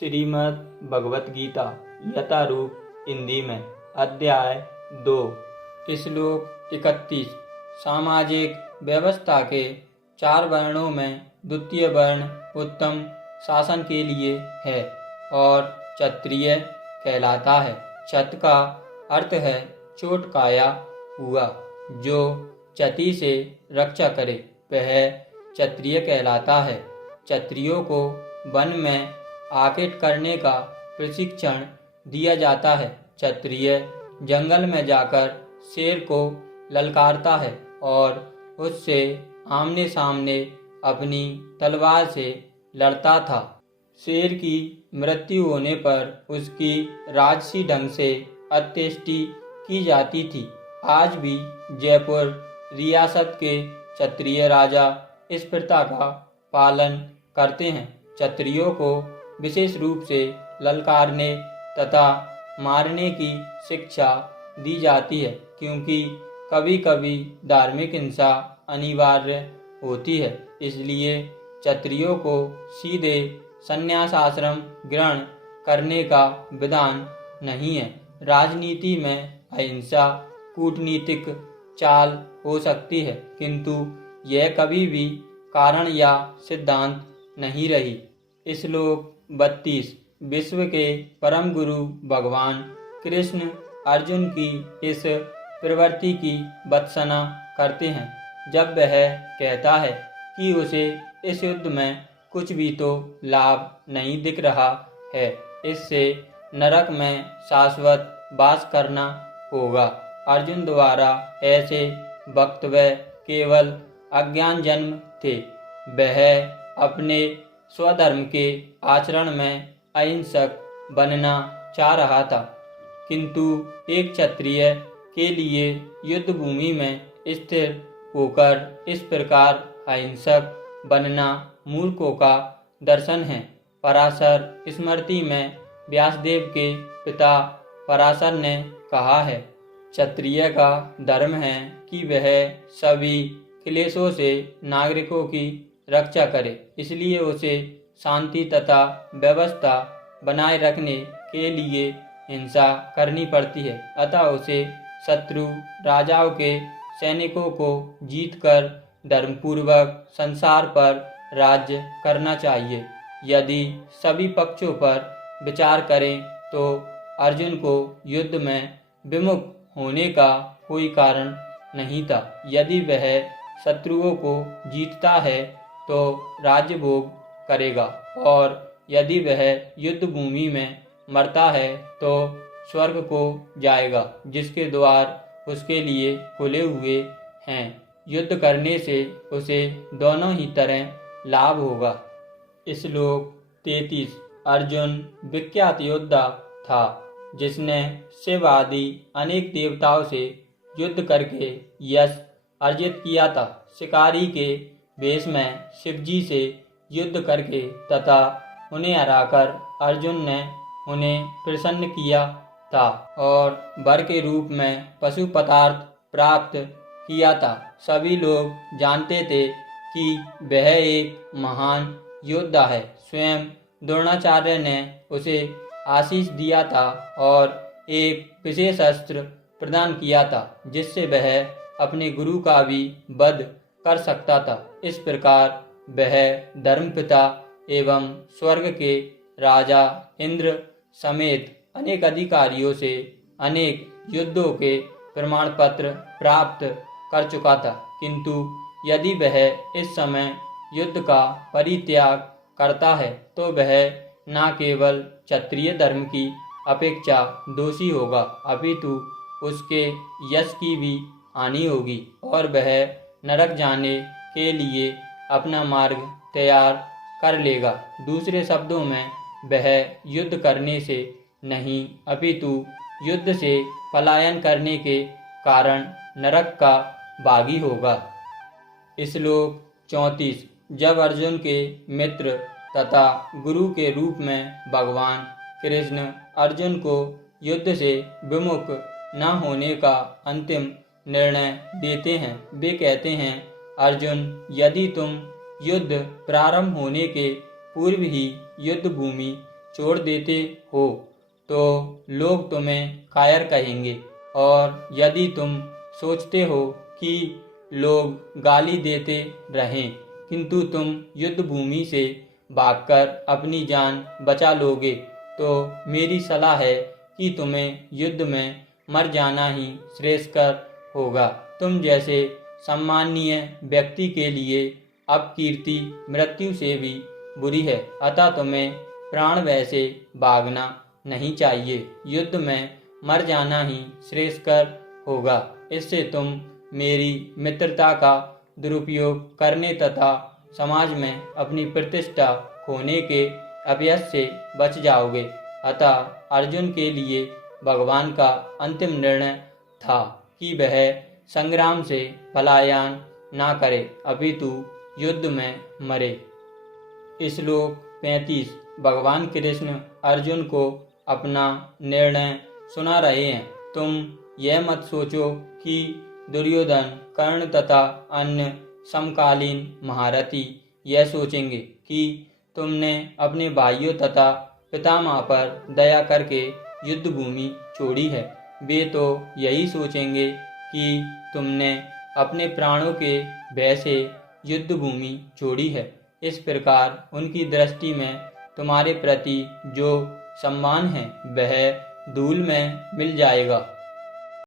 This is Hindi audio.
श्रीमद् भगवत गीता यथारूप हिंदी में अध्याय 2 श्लोक 31। सामाजिक व्यवस्था के 4 वर्णों में द्वितीय वर्ण उत्तम शासन के लिए है और क्षत्रिय कहलाता है। क्षत का अर्थ है चोट काया हुआ, जो क्षति से रक्षा करे वह क्षत्रिय कहलाता है। क्षत्रियों को वन में आकेट करने का प्रशिक्षण दिया जाता है। क्षत्रिय जंगल में जाकर शेर को ललकारता है और उससे आमने सामने अपनी तलवार से लड़ता था। शेर की मृत्यु होने पर उसकी राजसी ढंग से अंत्येष्टि की जाती थी। आज भी जयपुर रियासत के क्षत्रिय राजा इस प्रथा का पालन करते हैं। क्षत्रियों को विशेष रूप से ललकारने तथा मारने की शिक्षा दी जाती है, क्योंकि कभी कभी धार्मिक हिंसा अनिवार्य होती है। इसलिए क्षत्रियों को सीधे संन्यास आश्रम ग्रहण करने का विधान नहीं है। राजनीति में अहिंसा कूटनीतिक चाल हो सकती है, किंतु यह कभी भी कारण या सिद्धांत नहीं रही। श्लोक 32। विश्व के परम गुरु भगवान कृष्ण अर्जुन की इस प्रवृत्ति की भर्त्सना करते हैं, जब वह कहता है कि उसे इस युद्ध में कुछ भी तो लाभ नहीं दिख रहा है। इससे नरक में शाश्वत वास करना होगा। अर्जुन द्वारा ऐसे वक्तव्य केवल अज्ञान जन्म थे। वह अपने स्वधर्म के आचरण में अहिंसक बनना चाह रहा था, किंतु एक क्षत्रिय के लिए युद्ध भूमि में स्थिर होकर इस प्रकार अहिंसक बनना मूर्खों का दर्शन है। पराशर स्मृति में व्यासदेव के पिता पराशर ने कहा है, क्षत्रिय का धर्म है कि वह सभी क्लेशों से नागरिकों की रक्षा करे। इसलिए उसे शांति तथा व्यवस्था बनाए रखने के लिए हिंसा करनी पड़ती है। अतः उसे शत्रु राजाओं के सैनिकों को जीतकर धर्मपूर्वक संसार पर राज्य करना चाहिए। यदि सभी पक्षों पर विचार करें तो अर्जुन को युद्ध में विमुख होने का कोई कारण नहीं था। यदि वह शत्रुओं को जीतता है तो राज्य भोग करेगा, और यदि वह युद्ध भूमि में मरता है तो स्वर्ग को जाएगा, जिसके द्वार उसके लिए खुले हुए हैं। युद्ध करने से उसे दोनों ही तरह लाभ होगा। श्लोक 33। अर्जुन विख्यात योद्धा था, जिसने शिव आदि अनेक देवताओं से युद्ध करके यश अर्जित किया था। शिकारी के वेश में शिवजी से युद्ध करके तथा उन्हें हराकर अर्जुन ने उन्हें प्रसन्न किया था और वर के रूप में पशु पदार्थ प्राप्त किया था। सभी लोग जानते थे कि वह एक महान योद्धा है। स्वयं द्रोणाचार्य ने उसे आशीष दिया था और एक विशेष अस्त्र प्रदान किया था, जिससे वह अपने गुरु का भी वध कर सकता था। इस प्रकार वह धर्मपिता एवं स्वर्ग के राजा इंद्र समेत अनेक अधिकारियों से अनेक युद्धों के प्रमाण पत्र प्राप्त कर चुका था, किंतु यदि वह इस समय युद्ध का परित्याग करता है तो वह न केवल क्षत्रिय धर्म की अपेक्षा दोषी होगा, अपितु उसके यश की भी हानि होगी और वह नरक जाने के लिए अपना मार्ग तैयार कर लेगा। दूसरे शब्दों में वह युद्ध करने से नहीं अपितु युद्ध से पलायन करने के कारण नरक का भागी होगा। श्लोक 34। जब अर्जुन के मित्र तथा गुरु के रूप में भगवान कृष्ण अर्जुन को युद्ध से विमुख न होने का अंतिम निर्णय देते हैं, वे कहते हैं, अर्जुन, यदि तुम युद्ध प्रारंभ होने के पूर्व ही युद्ध भूमि छोड़ देते हो तो लोग तुम्हें कायर कहेंगे, और यदि तुम सोचते हो कि लोग गाली देते रहें किंतु तुम युद्ध भूमि से भागकर अपनी जान बचा लोगे, तो मेरी सलाह है कि तुम्हें युद्ध में मर जाना ही श्रेयस्कर होगा। तुम जैसे सम्माननीय व्यक्ति के लिए अपकीर्ति मृत्यु से भी बुरी है, अतः तुम्हें प्राण भय से भागना नहीं चाहिए। युद्ध में मर जाना ही श्रेयस्कर होगा। इससे तुम मेरी मित्रता का दुरुपयोग करने तथा समाज में अपनी प्रतिष्ठा खोने के अपयश से बच जाओगे। अतः अर्जुन के लिए भगवान का अंतिम निर्णय था कि वह संग्राम से पलायन ना करे, अपितु युद्ध में मरे। श्लोक 35। भगवान कृष्ण अर्जुन को अपना निर्णय सुना रहे हैं। तुम यह मत सोचो कि दुर्योधन, कर्ण तथा अन्य समकालीन महारथी यह सोचेंगे कि तुमने अपने भाइयों तथा पितामह पर दया करके युद्ध भूमि छोड़ी है। वे तो यही सोचेंगे कि तुमने अपने प्राणों के भय से युद्ध भूमि छोड़ी है। इस प्रकार उनकी दृष्टि में तुम्हारे प्रति जो सम्मान है वह धूल में मिल जाएगा।